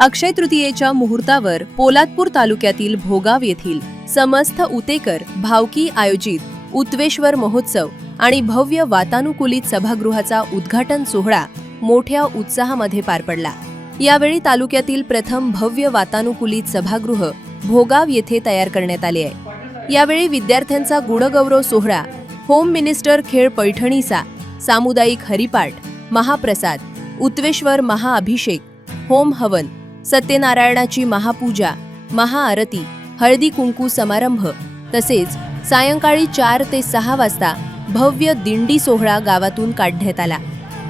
अक्षय तृतीयेच्या मुहूर्तावर पोलादपूर तालुक्यातील भोगाव येथील समस्त उतेकर भावकी आयोजित उत्वेश्वर महोत्सव आणि भव्य वातानुकूलित सभागृहाचा उद्घाटन सोहळा मोठ्या उत्साहामध्ये पार पडला। यावेळी तालुक्यातील प्रथम भव्य वातानुकूलित सभागृह भोगाव येथे तयार करण्यात आले आहे। यावेळी विद्यार्थ्यांचा गुणगौरव सोहळा, होम मिनिस्टर खेळ पैठणीचा, सामुदायिक हरिपाठ, महाप्रसाद, उत्वेश्वर महाअभिषेक, होम हवन, सत्यनारायणाची महापूजा, महाआरती, हळदी कुंकू समारंभ तसेच सायंकाळी 4 ते 6 वाजता भव्य दिंडी सोहळा गावातून काढण्यात आला।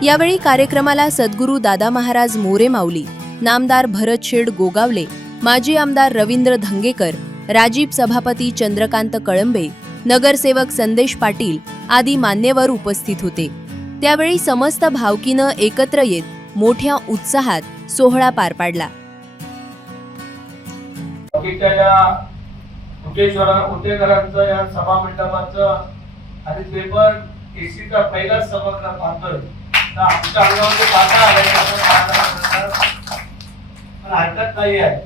यावेळी कार्यक्रमाला सद्गुरू दादा महाराज मोरे माऊली, नामदार भरत शेड गोगावले, माजी आमदार रवींद्र धंगेकर, राजीव सभापती चंद्रकांत कळंबे, नगरसेवक संदेश पाटील आदी मान्यवर उपस्थित होते। त्यावेळी समस्त भावकीनं एकत्र येत मोठ्या उत्साहात सोहळा पार पाडला। उतेकरांचं या सभा मंडपाचं आणि ते पण एसीचा पहिला सभागृह पाहतोय तर आमच्या अंगामध्ये काटा आलाय पण हरकत नाही आहे।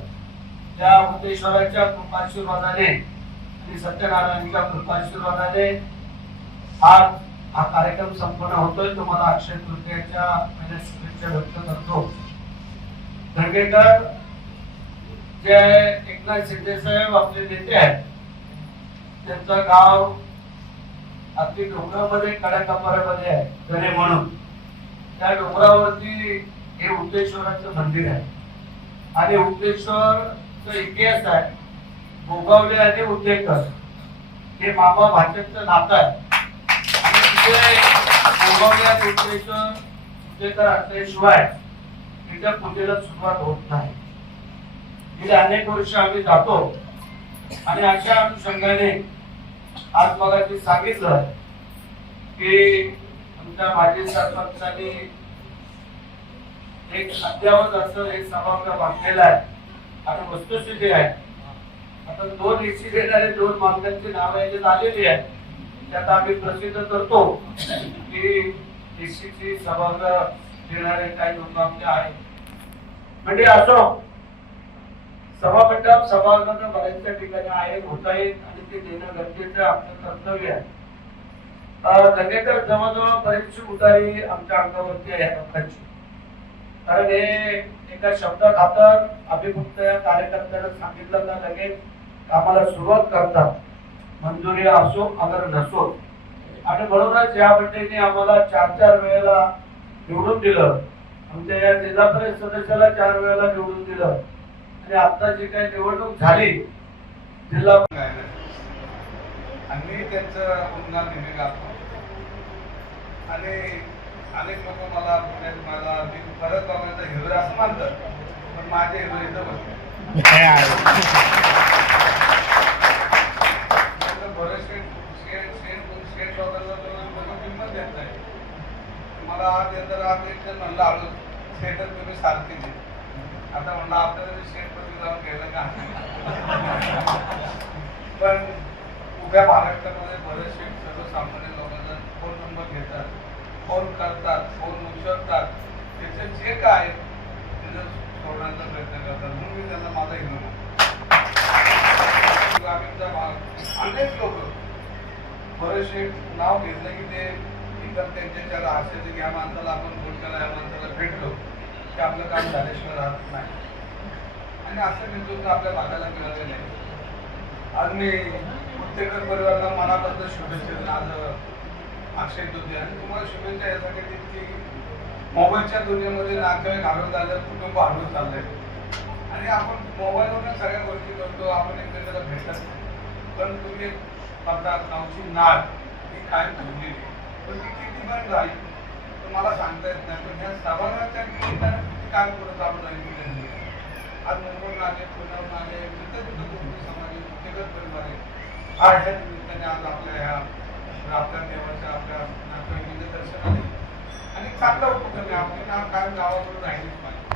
त्या उतेश्वराच्या कृपाशीर्वादाने आणि सत्यनारायणच्या कृपाशीर्वादाने आज हा कार्यक्रम संपन्न होतोय। तुम्हाला अक्षय तृतीयेच्या पहिल्या शुभेच्छा व्यक्त करतो। धंगेकर जे एकनाथ शिंदे साहेब आपले नेते आहेत, त्यांचं गाव अगदी डोंगरामध्ये कडाकपाऱ्यामध्ये आहे गणे म्हणून। त्या डोंगरावरती हे उतेश्वराचं मंदिर आहे आणि उतेश्वरचा इतिहास आहे। भोगावले आणि उतेकर हे मामा भाच्याचं नातं आहे आणि तिथे भोगावले आणि उतेकर असल्याशिवाय तिच्या पूजेला सुरुवात होत नाही। गेले अनेक वर्ष आम्ही जातो आणि अशा अनुषंगाने आज बघा ते सांगितलं की आमच्या माजी सरपंचांनी एक अद्यावत असं एक सभागृह बांधलेला आहे आणि वस्तुस्थिती आहे। आता 2 एसी देणारे 2 मालकांची नाव याच्यात आलेली आहे। त्यात आम्ही प्रसिद्ध करतो की एसीची सभागृह देणारे काही लोक आमचे आहेत। म्हणजे असो सभामंडप सभागृह बऱ्याचशा ठिकाणी आहेत, होत आहेत आणि ते देणं गरजेचं आपलं कर्तव्य आहे। धंगेकर जवळजवळ बरीचशी उतारी आमच्या अंगावरती आहे लोकांची, कारण हे एका शब्दाखातर अभिमुक्त या कार्यकर्त्याला सांगितलं का लगेच कामाला सुरुवात करतात, मंजुरी असो अगर नसो। आणि म्हणूनच या मंडळीने आम्हाला 4-4 वेळेला निवडून दिलं, आमच्या या जिल्हा परिषद सदस्याला 4 वेळेला निवडून दिलं आणि आता जी काही निवडणूक झाली जिल्हा आम्ही त्यांचं पुन्हा नेहमी गातो आणि अनेक लोक मला मी परत बघण्याचा हिरो असं मानतात, पण माझे हिरो इथं बसले शेठ लोकांना किंमत देत नाही। मला आज म्हणलं आलो शेटर तुम्ही सारखी दे, आता म्हणलं आपल्याला शेठ प्रति जाऊन घ्यायला का पण उभ्या महाराष्ट्रामध्ये बरेचसे सर्वसामान्य लोकांचा फोन नंबर घेतात, फोन करतात, फोन उचलतात, त्याचं जे काय त्याचं सोडण्याचा प्रयत्न करतात, म्हणून मी त्यांना माझा हिरो अनेक लोक बरेचसे नाव घेतलं की ते त्यांच्या आशेचे की या माणसाला आपण फोन केला, या माणसाला भेटलो की आपलं काम झाल्याशिवाय राहत नाही आणि असं नेतृत्व आपल्या भागाला मिळालं नाही। आज मी उतेकर परिवाराला मनापासून शुभेच्छा आज अक्षय तृतीया आणि तुम्हाला शुभेच्छा यासाठी की मोबाईलच्या दुनियेमध्ये नातेवाईक हरवत झालं, कुटुंब हरवत चाललंय आणि आपण मोबाईलवरून सगळ्या गोष्टी करतो, आपण एकमेकाला भेटत, पण तुम्ही पत्ता गावची नाळ ही काय ठेवली पण ती किती पण राहील तर मला सांगता येत नाही। पण ह्या सभागृहाच्या निमित्तानं काय पुढे चालू राहील आज मुंबईहून आले, पुण्याहून आले, समाज उतेकर परिवार आहे, आज ह्या निमित्ताने आज आपल्या देवाच्या आपल्या नातेवाईकांचे दर्शन आले आणि चांगला उपक्रम आहे। आपले नाव काय गावाकडून राहिलेच पाहिजे।